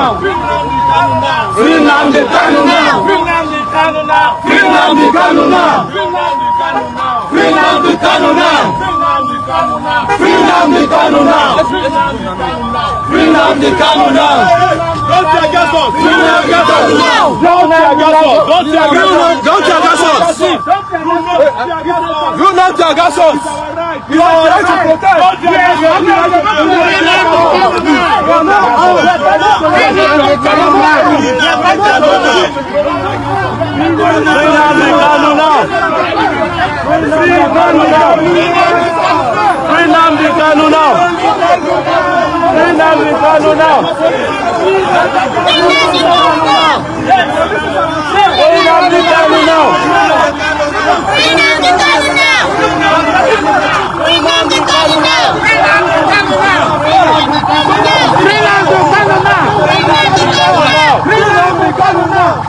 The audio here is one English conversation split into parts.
now! Free Nnamdi Kanu now! Free Nnamdi Kanu now! Free Nnamdi Kanu now! Free Nnamdi Kanu now! Free Nnamdi Kanu now! Free Nnamdi Kanu now! Don't tear gas us! Free Nnamdi Kanu now! Don't tear gas us! Don't tear gas us! Do not tear gas us! You are right to protest! Don't tear gas us! Free Nnamdi Kanu now! Free Nnamdi Kanu now! Free Nnamdi Kanu now! Free Nnamdi Kanu now! Free Nnamdi Kanu now! Free Nnamdi Kanu now! Free Nnamdi Kanu now!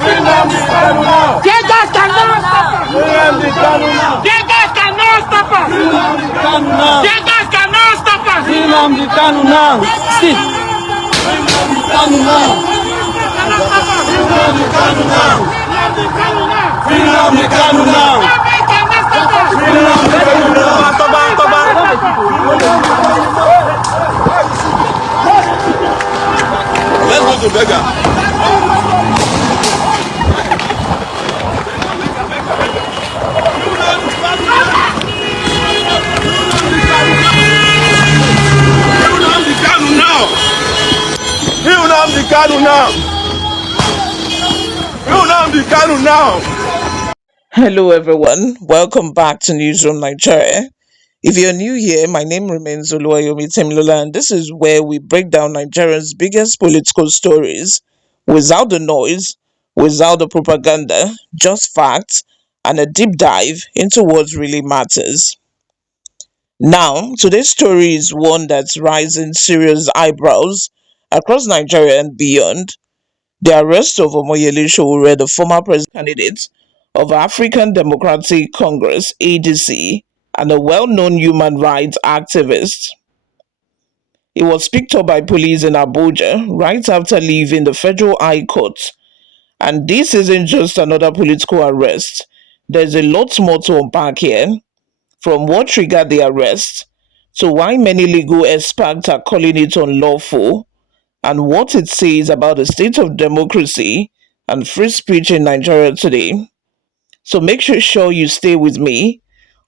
Free Nnamdi Kanu now! Jagers cannot stop us! Free Nnamdi Kanu now! Jagers cannot stop us! Free Nnamdi Kanu now! Jagers cannot stop us! Free Nnamdi Kanu now! Sit! Free Nnamdi Kanu now! Free Nnamdi Kanu now! Free Nnamdi Kanu now! Free Nnamdi Kanu now! Let's go to beggar. Nnamdi Kanu now! Nnamdi Kanu now! Hello everyone, welcome back to Newsroom Nigeria. If you're new here, my name remains Oluwayomi Temlola, and this is where we break down Nigeria's biggest political stories without the noise, without the propaganda, just facts, and a deep dive into what really matters. Now, today's story is one that's raising serious eyebrows across Nigeria and beyond. The arrest of Omoyele Sowore, the former president candidate of African Democratic Congress (ADC) and a well-known human rights activist. He was picked up by police in Abuja right after leaving the Federal High Court. And this isn't just another political arrest. There's a lot more to unpack here, from what triggered the arrest to why many legal experts are calling it unlawful, and what it says about the state of democracy and free speech in Nigeria today. So make sure you stay with me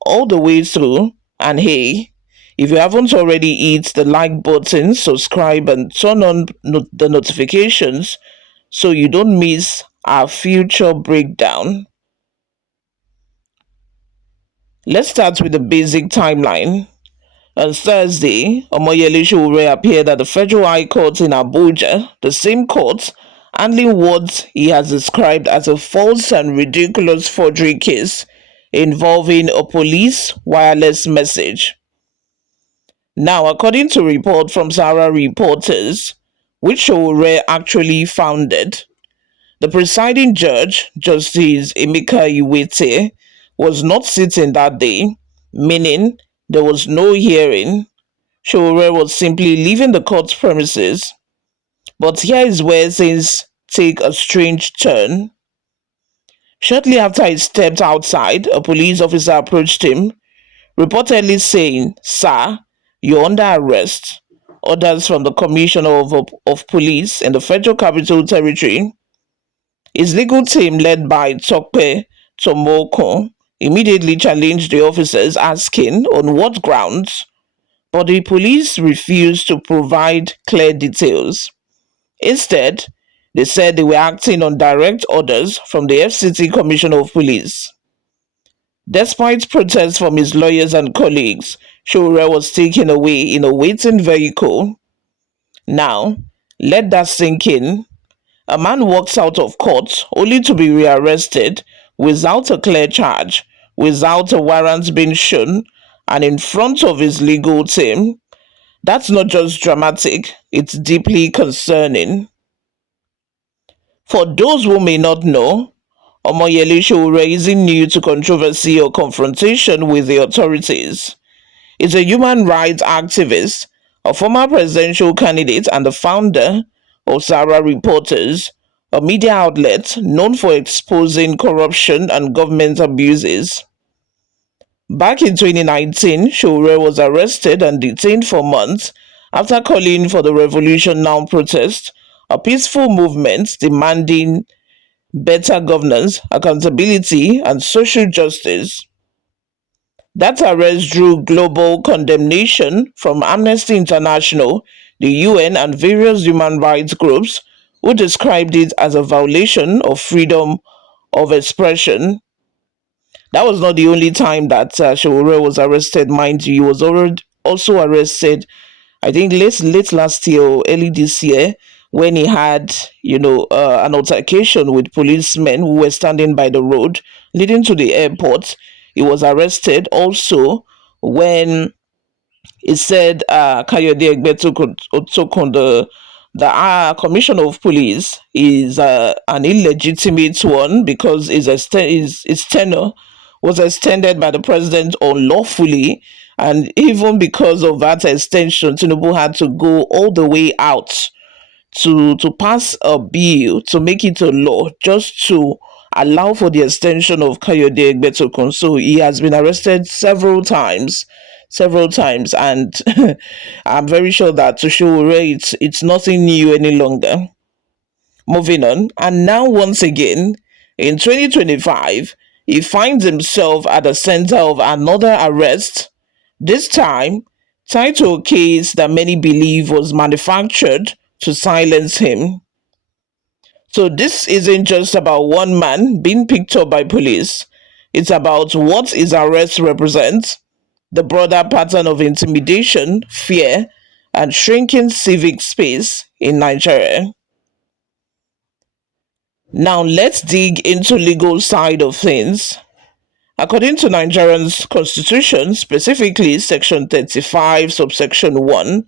all the way through. And hey, if you haven't already hit the like button, subscribe and turn on the notifications so you don't miss our future breakdown. Let's start with the basic timeline. On Thursday, Omoyele Sowore appeared at the Federal High Court in Abuja, the same court handling what he has described as a false and ridiculous forgery case involving a police wireless message. Now, according to a report from Sahara reporters, which Sowore actually founded, the presiding judge, Justice Emeka Iwete, was not sitting that day, meaning there was no hearing. Sowore was simply leaving the court premises. But here is where things take a strange turn. Shortly after he stepped outside, a police officer approached him, reportedly saying, "Sir, you're under arrest." Orders from the Commissioner of Police in the Federal Capital Territory. His legal team, led by Tope Temokun, immediately challenged the officers, asking on what grounds, but the police refused to provide clear details. Instead, they said they were acting on direct orders from the FCT Commissioner of Police. Despite protests from his lawyers and colleagues, Sowore was taken away in a waiting vehicle. Now, let that sink in. A man walks out of court only to be rearrested without a clear charge, without a warrant being shown, and in front of his legal team. That's not just dramatic, it's deeply concerning. For those who may not know, Omoyele Sowore isn't new to controversy or confrontation with the authorities. He's a human rights activist, a former presidential candidate, and the founder of Sahara reporters, a media outlet known for exposing corruption and government abuses. Back in 2019, Sowore was arrested and detained for months after calling for the Revolution Now protest, a peaceful movement demanding better governance, accountability, and social justice. That arrest drew global condemnation from Amnesty International, the UN, and various human rights groups who described it as a violation of freedom of expression. That was not the only time that Sowore was arrested, mind you. He was already also arrested, I think, late last year or early this year, when he had, an altercation with policemen who were standing by the road leading to the airport. He was arrested also when he said Kayode Egbetokun, the Commissioner of Police, is an illegitimate one because his tenure was extended by the president unlawfully. And even because of that extension, Tinubu had to go all the way out to pass a bill to make it a law just to allow for the extension of Kayode Egbetokun. So he has been arrested several times, and I'm very sure that to show it's nothing new any longer. Moving on, and now once again in 2025, he finds himself at the center of another arrest. This time, tied to a case that many believe was manufactured to silence him. So this isn't just about one man being picked up by police. It's about what his arrest represents, the broader pattern of intimidation, fear, and shrinking civic space in Nigeria. Now let's dig into legal side of things. According to Nigerian's constitution, specifically section 35 subsection 1,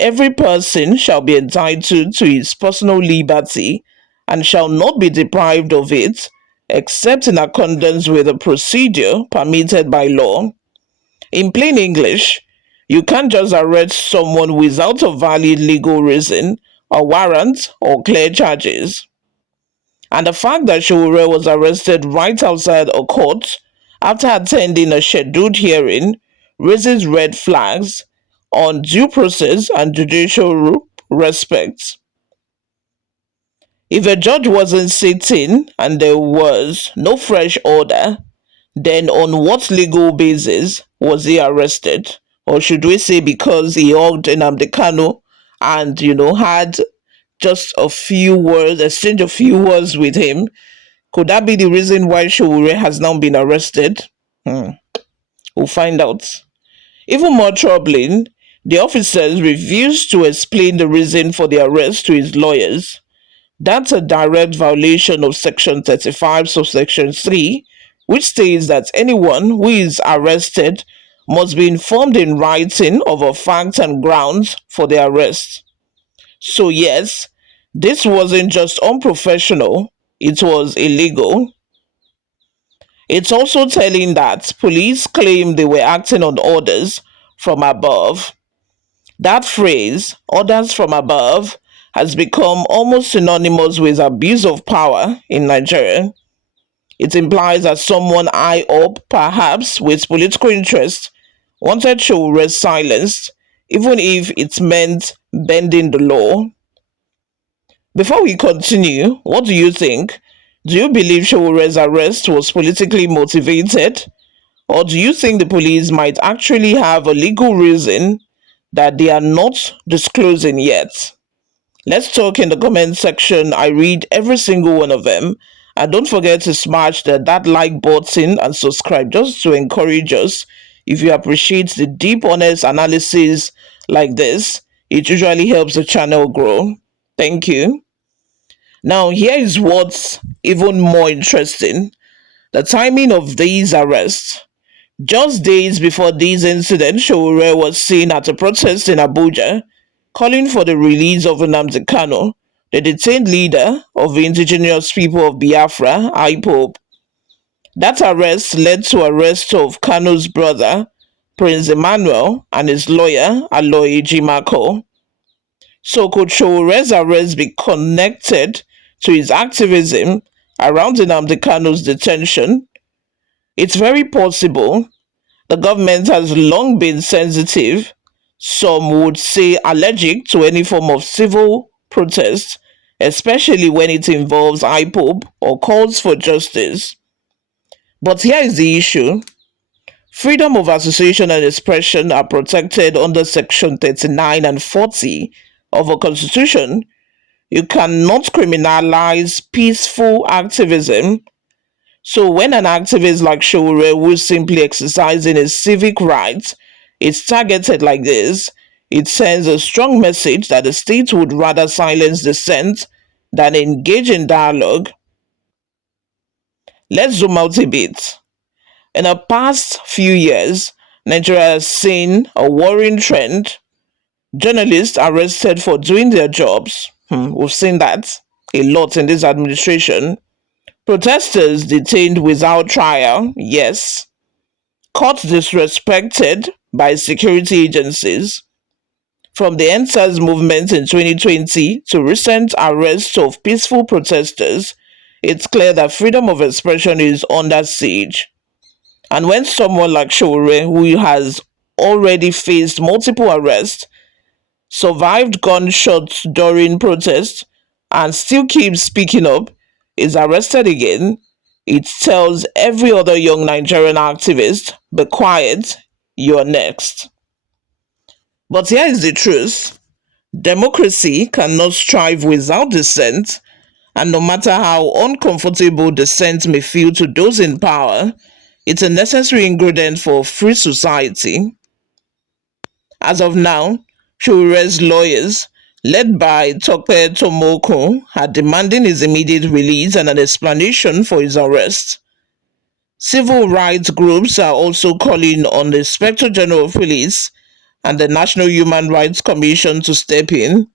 every person shall be entitled to his personal liberty and shall not be deprived of it except in accordance with the procedure permitted by law. In plain English, you can't just arrest someone without a valid legal reason, a warrant, or clear charges. And the fact that Sowore was arrested right outside a court after attending a scheduled hearing raises red flags on due process and judicial respect. If a judge wasn't sitting and there was no fresh order, then on what legal basis was he arrested? Or should we say because he hugged Nnamdi Kanu and, had just a few words, exchange a few words with him? Could that be the reason why Sowore has now been arrested? We'll find out. Even more troubling, the officers refused to explain the reason for the arrest to his lawyers. That's a direct violation of Section 35, subsection 3, which states that anyone who is arrested must be informed in writing of the facts and grounds for the arrest. So yes, this wasn't just unprofessional, it was illegal. It's also telling that police claim they were acting on orders from above. That phrase, orders from above, has become almost synonymous with abuse of power in Nigeria. It implies that someone high up, perhaps with political interest, wanted Sowore silenced, even if it meant bending the law. Before we continue, what do you think? Do you believe Sowore's arrest was politically motivated? Or do you think the police might actually have a legal reason that they are not disclosing yet? Let's talk in the comment section. I read every single one of them. And don't forget to smash that like button and subscribe just to encourage us. If you appreciate the deep, honest analysis like this, it usually helps the channel grow. Thank you. Now, here is what's even more interesting. The timing of these arrests. Just days before these incidents, Sowore was seen at a protest in Abuja, calling for the release of Nnamdi Kanu, the detained leader of the indigenous people of Biafra, IPOB. That arrest led to arrest of Kanu's brother, Prince Emmanuel, and his lawyer, Aloy Jimako. So could Sowore's arrest be connected to his activism around Nnamdi Kanu's detention? It's very possible. The government has long been sensitive, some would say allergic to any form of civil protest, especially when it involves IPOB or calls for justice. But here is the issue. Freedom of association and expression are protected under Section 39 and 40 of a constitution. You cannot criminalize peaceful activism. So when an activist like Sowore, who is simply exercising his civic rights, is targeted like this, it sends a strong message that the state would rather silence dissent than engage in dialogue. Let's zoom out a bit. In the past few years, Nigeria has seen a worrying trend. Journalists arrested for doing their jobs. We've seen that a lot in this administration. Protesters detained without trial, yes. Courts disrespected by security agencies. From the NSAS movement in 2020 to recent arrests of peaceful protesters, it's clear that freedom of expression is under siege. And when someone like Sowore, who has already faced multiple arrests, survived gunshots during protests, and still keeps speaking up, is arrested again, it tells every other young Nigerian activist, be quiet, you're next. But here is the truth. Democracy cannot strive without dissent, and no matter how uncomfortable dissent may feel to those in power, it's a necessary ingredient for a free society. As of now, Sowore's lawyers, led by Tope Temokun, are demanding his immediate release and an explanation for his arrest. Civil rights groups are also calling on the Inspector General of Police and the National Human Rights Commission to step in.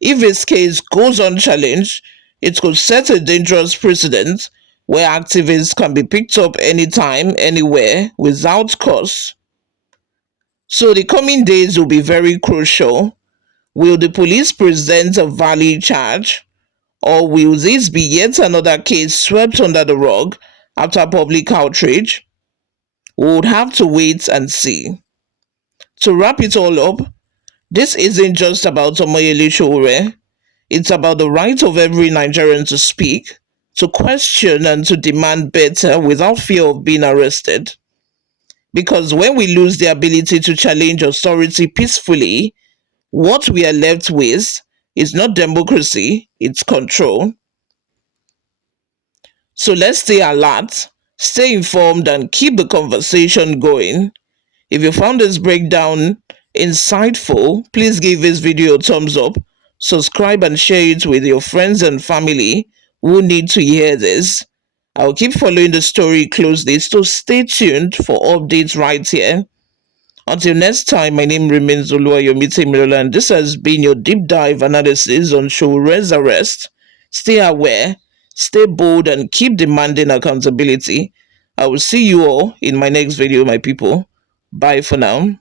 If his case goes unchallenged, it could set a dangerous precedent where activists can be picked up anytime, anywhere, without cause. So the coming days will be very crucial. Will the police present a valid charge, or will this be yet another case swept under the rug after public outrage? We would have to wait and see. To wrap it all up, this isn't just about Omoyele Sowore. It's about the right of every Nigerian to speak, to question, and to demand better without fear of being arrested. Because when we lose the ability to challenge authority peacefully, what we are left with is not democracy, it's control. So let's stay alert, stay informed, and keep the conversation going. If you found this breakdown insightful, please give this video a thumbs up, subscribe, and share it with your friends and family who need to hear this. I'll keep following the story closely, so stay tuned for updates right here. Until next time, my name remains Oluwayomi Temilola, and this has been your deep dive analysis on Sowore's arrest. Stay aware, stay bold, and keep demanding accountability. I will see you all in my next video, my people. Bye for now.